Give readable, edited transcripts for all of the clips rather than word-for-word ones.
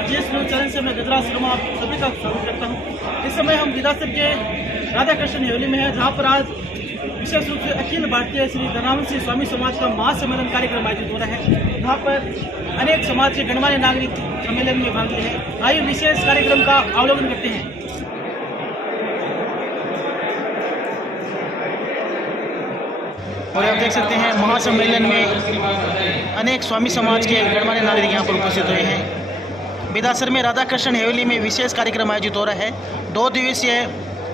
नमस्कार, GS news channel से मैं गजराज शर्मा आप सभी का स्वागत करता हूँ। इस समय हम विधासर के राधा कृष्ण हवेली में है, जहाँ पर आज विशेष रूप से अखिल भारतीय श्री धर्मावलंबी स्वामी समाज का महासम्मेलन कार्यक्रम आयोजित हो रहा है, जहाँ पर अनेक समाज के गणमान्य नागरिक सम्मेलन में भाग लिए हैं। आइए विशेष कार्यक्रम का अवलोकन करते हैं। और आप देख सकते हैं महासम्मेलन में अनेक स्वामी समाज के गणमान्य नागरिक यहाँ पर उपस्थित हुए हैं। विधासर में राधा कृष्ण हवेली में विशेष कार्यक्रम आयोजित हो रहा है। 2 दिवसीय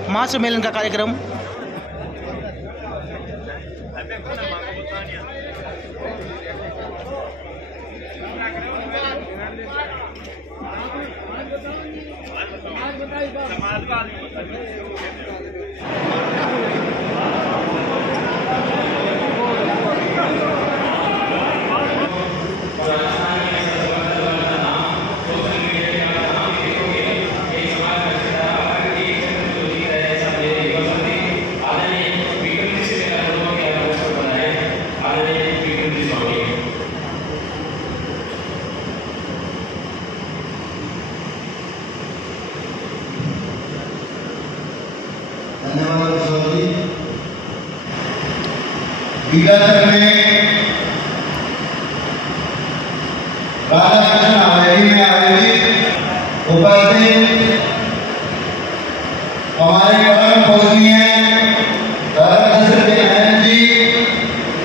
महासम्मेलन का कार्यक्रम विधासर में राधा कृष्ण हवेली में आयोजित उपस्थित हमारे परम पूजनीय धर्मदर्शन के महंत जी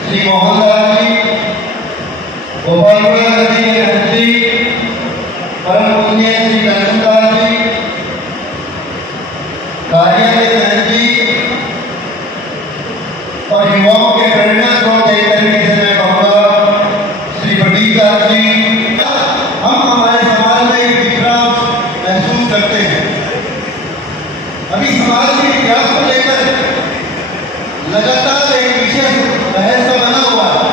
श्री मोहनदास जी, गोपालपुरा नदी के महंत जी परम पूजनीय श्री कृष्णदास जी, कारिया के महंत जी और युवाओं के प्रेरणा स्रोत एक तरीके से मैं कहूँगा श्री प्रदीप दास जी, हम हमारे समाज में एक बिखराव महसूस करते हैं। अभी समाज के इतिहास को लेकर लगातार एक विशेष बहस का बना हुआ है।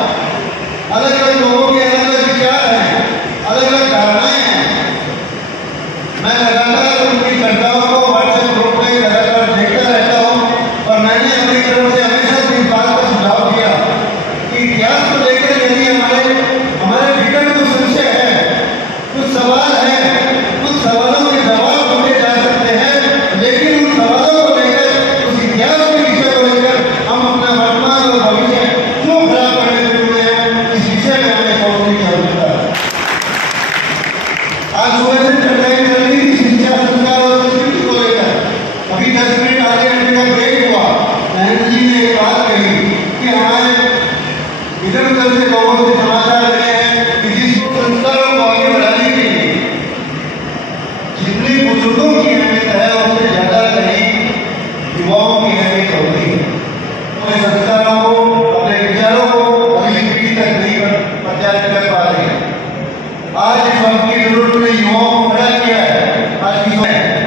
अलग अलग लोगों के अलग अलग विचार हैं, अलग अलग धारणाएं हैं। मैं लगातार उनकी चर्चाओं को व्हाट्सएप ग्रुप में लगातार देखता रहता हूँ और मैंने अपनी तरफ से इतिहास को लेकर यदि हमारे भीतर कुछ संशय है, कुछ सवाल है, कुछ सवालों के जवाब ढूंढे जा सकते हैं, लेकिन उन सवालों को लेकर, उस इतिहास के विषय को लेकर हम अपना वर्तमान और भविष्य क्यों खराब करने में जुड़े हैं, इस विषय में हमें सोचने की आवश्यकता है। आज सुबह से चर्चाएं चल रही थी शिक्षा, संस्कार और संस्कृति को लेकर। अभी 10 मिनट आधे घंटे का ब्रेक हुआ, महंत जी ने एक बात कही कि हमारे इधर उधर से लोगों से समाचार मिले हैं कि जिस संस्कारों को आगे बढ़ाने के लिए जितने बुजुर्गों की अहमियत है उससे ज्यादा कहीं युवाओं की अहमियत होती है। अपने संस्कारों को, अपने विचारों को अगली पीढ़ी तक नहीं प्रचारित कर पा रहे हैं। आज इस वक्त की जरूरत ने युवाओं को खड़ा किया है। आज की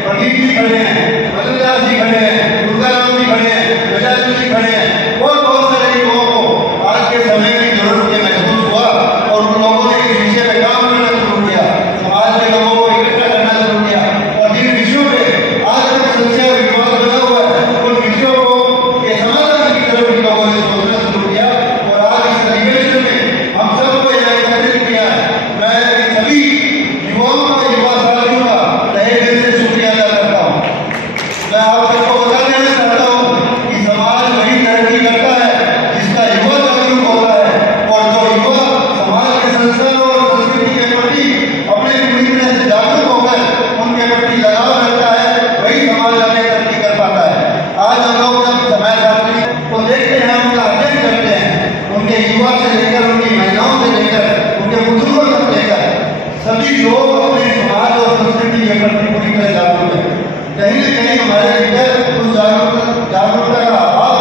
प्रदीप जी खड़े हैं, मदनदास जी खड़े हैं, दुर्गाराम जी खड़े हैं, गजानन जी खड़े हैं और बहुत सारे युवाओं को आज के समय की जरूरत के महसूस हुआ और उन लोगों ने इस विषय में काम करना शुरू किया, समाज के लोगों को इकट्ठा करना शुरू किया और जिन विषयों में आज तक संशय और विवाद बना हुआ है उन विषयों को के समाधान की तरफ लोगों ने सोचना शुरू किया और आज इस अधिवेशन में हम सबको यहाँ एकत्रित किया है। मैं सभी युवाओं का, युवा साथियों का तहे दिल से शुक्रिया अदा करता हूँ। मैं आप सबको बता देना चाहता हूँ कि समाज वही तरक्की करता है जिसका युवा जागरूक होता है और जो युवा समाज के संस्कारों और संस्कृति के प्रति अपने पूरी तरह से जागरूक होकर उनके प्रति लगाव रखता है, वही समाज आगे तरक्की कर पाता है। आज हम लोग जब समाज छात्री को देखते हैं, उनका अध्ययन करते हैं, उनके युवा से लेकर उनकी महिलाओं से लेकर उनके बुजुर्गों तक लेकर सभी लोग अपने समाज और संस्कृति के प्रति पूरी तरह जागरूक है। कहीं न कहीं हमारे भीतर उस जागरूकता का अभाव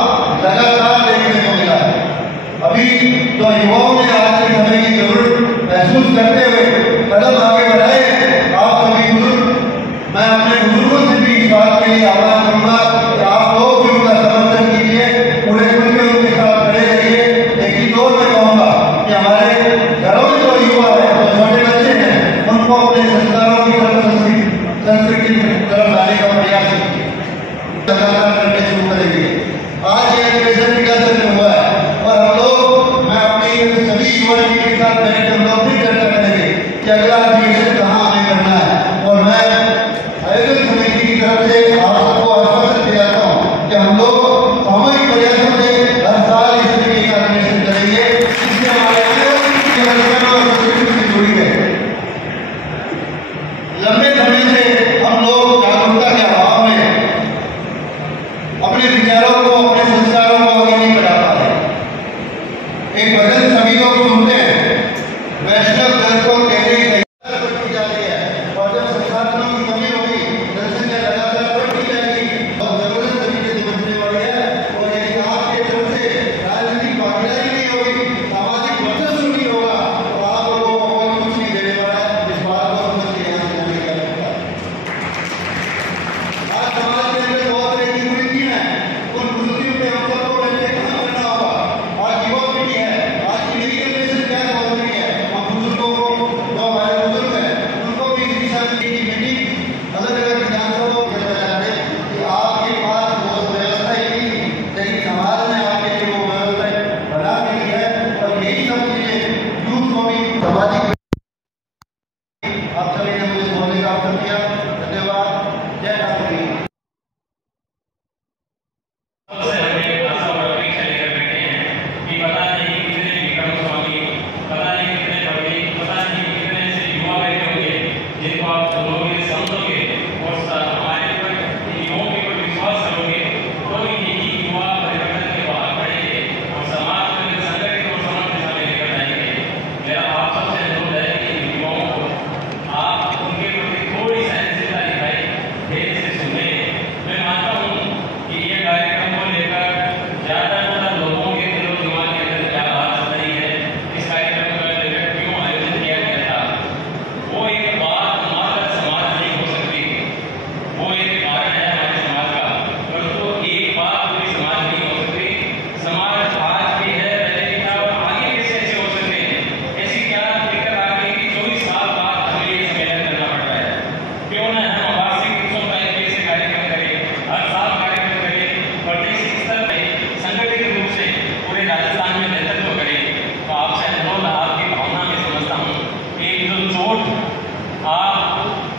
लगातार देखने को मिला है। अभी तो युवाओं ने आज के समय की जरूरत महसूस करते हुए कदम आगे बढ़ाए हैं। आप सभी बुजुर्ग, मैं अपने बुजुर्गों से भी इस बात के लिए आह्वान करूंगा कि आप लोग भी उनका समर्थन कीजिए, पूरे खुलकर उनके साथ खड़े रहिए। लेकिन तो मैं कहूँगा कि हमारे घरों में जो युवा है, जो छोटे बच्चे हैं, उनको अपने संस्कारों की तरफ, संस्कृति की तरफ लाने का प्रयास लगातार करने शुरू करेंगे। समिति की मीटिंग अलग अलग विधानसभाओं के बताया कि आपके पास वो व्यवस्था ही नहीं, लेकिन समाज ने आपके लिए वो व्यवस्था बना दी है। और यही सब चीजें यूथ को भी सामाजिक आप सभी ने मुझे बोलने का अवसर दिया। धन्यवाद। जय ठाकुर।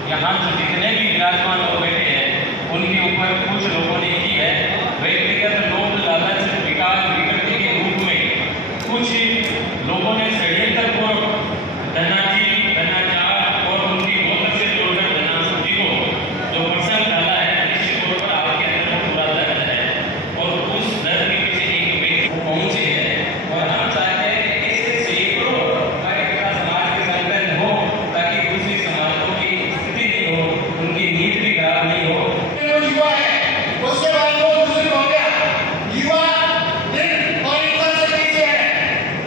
यहाँ जो जितने भी विराजमान लोग बैठे हैं उनके ऊपर कुछ लोगों ने की है व्यक्तिगत लोभ लालच विकास विकृति के रूप में कुछ लोगों ने षड्यंत्रपूर्वक धनाचार और उनकी मोहब्बत से जोड़कर धनाशक्ति को जो प्रसंग डाला है, निश्चित तौर पर आपके अंदर पूरा दर्द है और उस दर्द के पीछे एक व्यक्ति पहुंचे है और हम चाहते हैं कि इससे सैकड़ों कार्यकर्ता समाज के संगठन हो ताकि दूसरी समाजों की स्थिति नहीं हो, उनकी नींद भी खराब नहीं हो। युवा है उसके बाद वो बुजुर्ग हो गया, युवा दिन और इंसान शक्ति से है।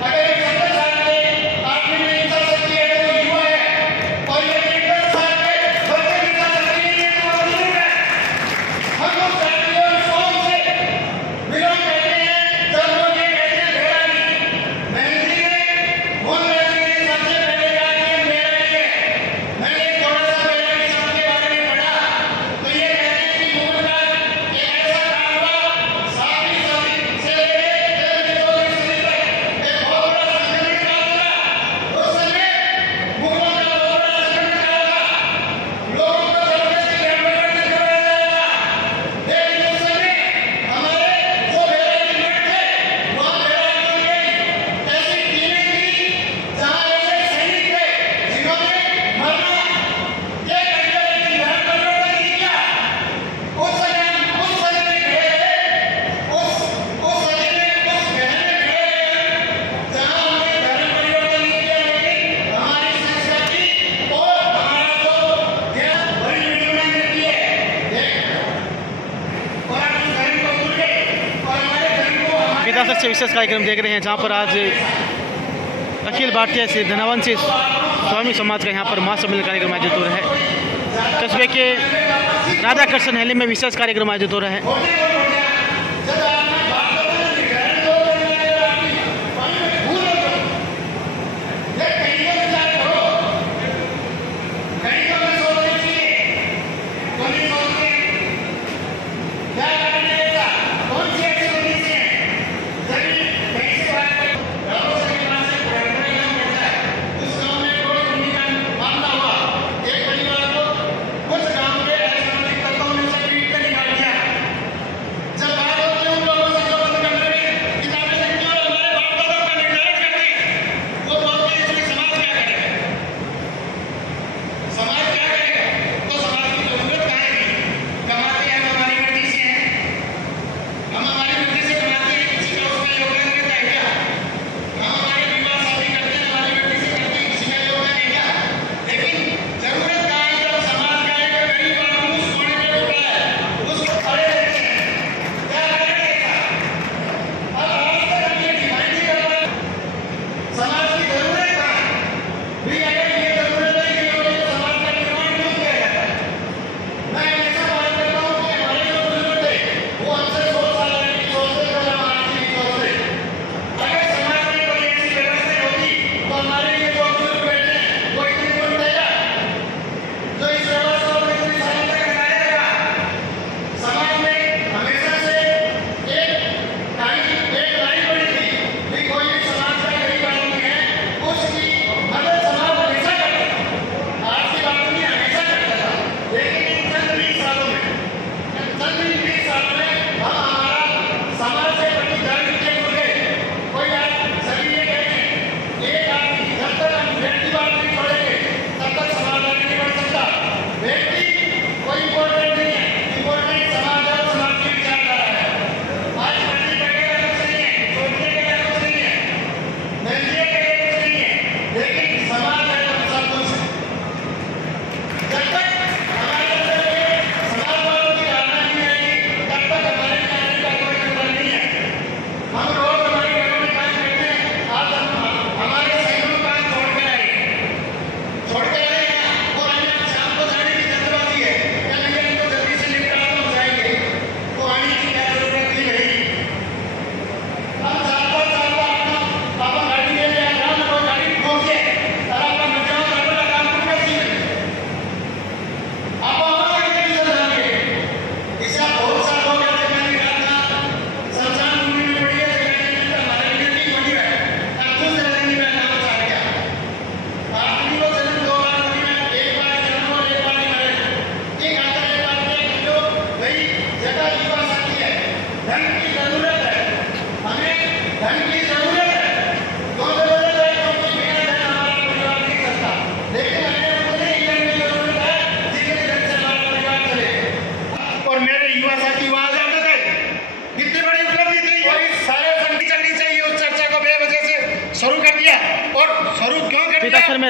अगर 70 साल के आदमी में इंसान शक्ति है तो युवा है, और ये 70 साल के बच्चे में इंसान शक्ति नहीं है तो बुजुर्ग है। हम लोग जाति और कौम से बिलोंग करते हैं। जब लोग ये कहते हैं मेरा नहीं, महंगी ने बोल रहे थे सबसे पहले जाके मेरा नहीं है। मैंने थोड़ा सा मेरा किसान के बारे में पढ़ा तो ये कहते हैं कि मुगलराज एक ऐसा काम हुआ सारी से लेके 23 तक एक बहुत बड़ा संगठन का हुआ। उस समय मुगलों का बहुत बड़ा संगठन का हुआ, लोगों को जबरदस्ती डेवलपमेंट करवाया जाता था। लेकिन उस समय हमारे जो बैरागी थे वहाँ बैरागियों ने ऐसी टीमें थी जहाँ ऐसे सैनिक थे जिन्होंने मरना ये करके लेकिन धर्म परिवर्तन नहीं किया। उस समय में खड़े थे, उस सदी में उस गहन में खड़े थे जहाँ हमने धर्म परिवर्तन नहीं किया, लेकिन हमारी संस्कृति और हमारा जो देश बड़ी विडंबना करती है और अपने धर्म को भूल गए और हमारे धर्म को हमारे विधानसभा से विशेष कार्यक्रम देख रहे हैं जहां पर आज अखिल भारतीय श्री धनवंशी स्वामी समाज का यहां पर महासम्मेलन कार्यक्रम आयोजित हो रहा है। कस्बे के राधा कृष्ण हैली में विशेष कार्यक्रम आयोजित हो रहा है। होते हो गया जब आपने बात करते हैं निगरानी दो करने वाले आपकी पानी में भूल हो ये कहीं को विचार करो, कहीं को भी सोचने चाहिए तो नहीं सोचते क्या करने ऐसा कौन सी ऐसी होनी चाहिए जब कहीं से बात करें गाँव से के पास एक घटना यहाँ पड़ता है। उस गाँव में कोई भूमिका मानना हुआ, एक परिवार को कुछ गाँव के असामाजिक तत्वों ने से पीट कर निकाल दिया। जब बात होती है उन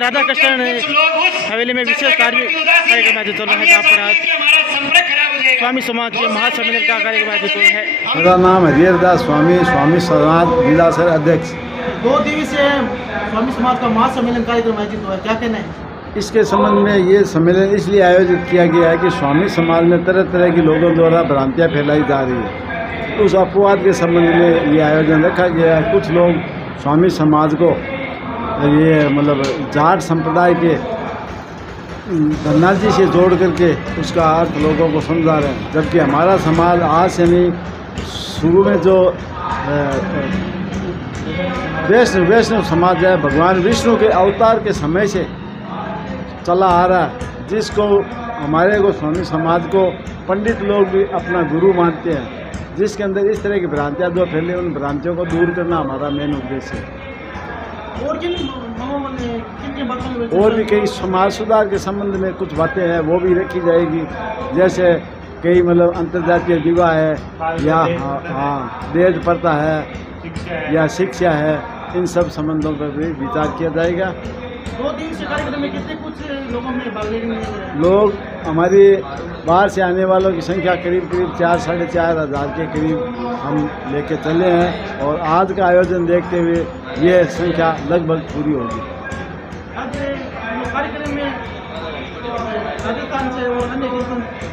राधा कृष्ण हवेली में विशेष कार्यक्रम आयोजित हो रहा है, जहाँ पर आज स्वामी समाज के महासम्मेलन का कार्यक्रम आयोजित हुआ है। मेरा नाम हरिहर दास स्वामी, स्वामी समाज बिलासर अध्यक्ष। 2 दिवसीय स्वामी समाज का महासम्मेलन कार्यक्रम आयोजित हुआ है, क्या कहना है? इसके संबंध में ये सम्मेलन इसलिए आयोजित किया गया है कि स्वामी समाज में तरह तरह की लोगों द्वारा भ्रांतियाँ फैलाई जा रही है। उस अपवाद के संबंध में ये आयोजन रखा गया है। कुछ लोग स्वामी समाज को ये मतलब जाट संप्रदाय के धन्ना जी से जोड़ करके उसका अर्थ लोगों को समझा रहे हैं, जबकि हमारा समाज आज से नहीं, शुरू में जो वैष्णव समाज है, भगवान विष्णु के अवतार के समय से चला आ रहा है, जिसको हमारे गोस्वामी समाज को पंडित लोग भी अपना गुरु मानते हैं, जिसके अंदर इस तरह की भ्रांतियाँ जो फैली, उन भ्रांतियों को दूर करना हमारा मेन उद्देश्य है। और भी कई समाज सुधार के संबंध में कुछ बातें हैं, वो भी रखी जाएगी, जैसे कई मतलब अंतर्जातीय विवाह है या दहेज प्रथा है या शिक्षा है, इन सब संबंधों पर भी विचार किया जाएगा। 2 दिवसीय कार्यक्रम में कितने कुछ लोगों में भाग लेंगे? लोग हमारी बाहर से आने वालों की संख्या करीब 4-4.5 हज़ार के करीब हम लेके चले हैं, और आज का आयोजन देखते हुए ये संख्या लगभग पूरी होगी। आज कार्यक्रम में राजस्थान से और अन्य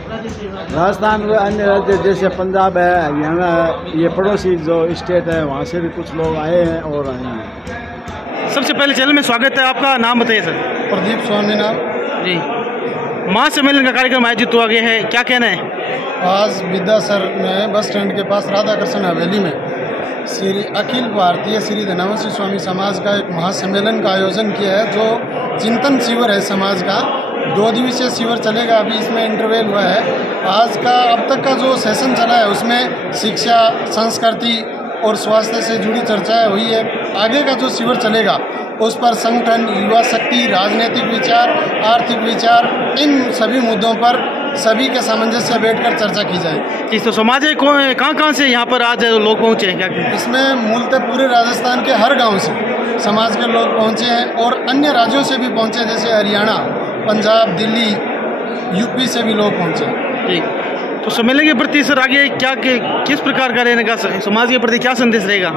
राज्य से, राजस्थान में अन्य राज्य जैसे पंजाब है, हरियाणा है, ये पड़ोसी जो स्टेट है, वहाँ से भी कुछ लोग आए हैं और आए हैं। सबसे पहले चैनल में स्वागत है, आपका नाम बताइए सर। प्रदीप स्वामी नाम जी। महासम्मेलन का कार्यक्रम आयोजित हुआ गया है, क्या कहना है? आज विद्यासर में बस स्टैंड के पास राधा कृष्ण हवेली में श्री अखिल भारतीय श्री धनावंशी स्वामी समाज का एक महासम्मेलन का आयोजन किया है, जो चिंतन शिविर है समाज का। 2 दिवसीय शिविर चलेगा, अभी इसमें इंटरवेल हुआ है। आज का अब तक का जो सेशन चला है उसमें शिक्षा, संस्कृति और स्वास्थ्य से जुड़ी चर्चाएं हुई है। आगे का जो शिविर चलेगा उस पर संगठन, युवा शक्ति, राजनीतिक विचार, आर्थिक विचार, इन सभी मुद्दों पर सभी के सामंजस्य बैठकर चर्चा की जाए। तो समाज कहाँ से यहाँ पर आज लोग पहुँचे हैं, क्या? इसमें मूलतः पूरे राजस्थान के हर गांव से समाज के लोग पहुँचे हैं और अन्य राज्यों से भी पहुँचे, जैसे हरियाणा, पंजाब, दिल्ली, यूपी से भी लोग पहुँचे। ठीक, तो सम्मेलन के प्रति सर आगे क्या किस प्रकार का रहने का समाज के प्रति क्या संदेश रहेगा?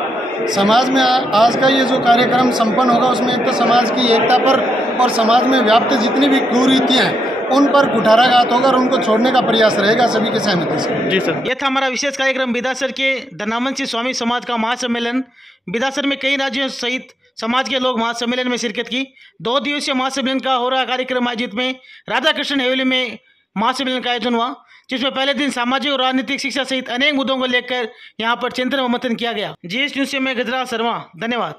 समाज में आज का ये जो कार्यक्रम संपन्न होगा उसमें एक तो समाज की एकता पर और समाज में व्याप्त जितनी भी कुरीतियाँ हैं उन पर कुठाराघात होगा और उनको छोड़ने का प्रयास रहेगा सभी के सहमति से। जी सर, ये था हमारा विशेष कार्यक्रम बिदासर के धनावंशी स्वामी समाज का महासम्मेलन। बिदासर में कई राज्यों सहित समाज के लोग महासम्मेलन में शिरकत की। 2 दिवसीय महासम्मेलन का हो रहा कार्यक्रम आयोजित में राधा कृष्ण हवेली में महासम्मेलन का आयोजन हुआ, जिसमें पहले दिन सामाजिक और राजनीतिक शिक्षा सहित अनेक मुद्दों को लेकर यहां पर चिंतन व मंथन किया गया। GS न्यूज़ से मैं गजराज शर्मा, धन्यवाद।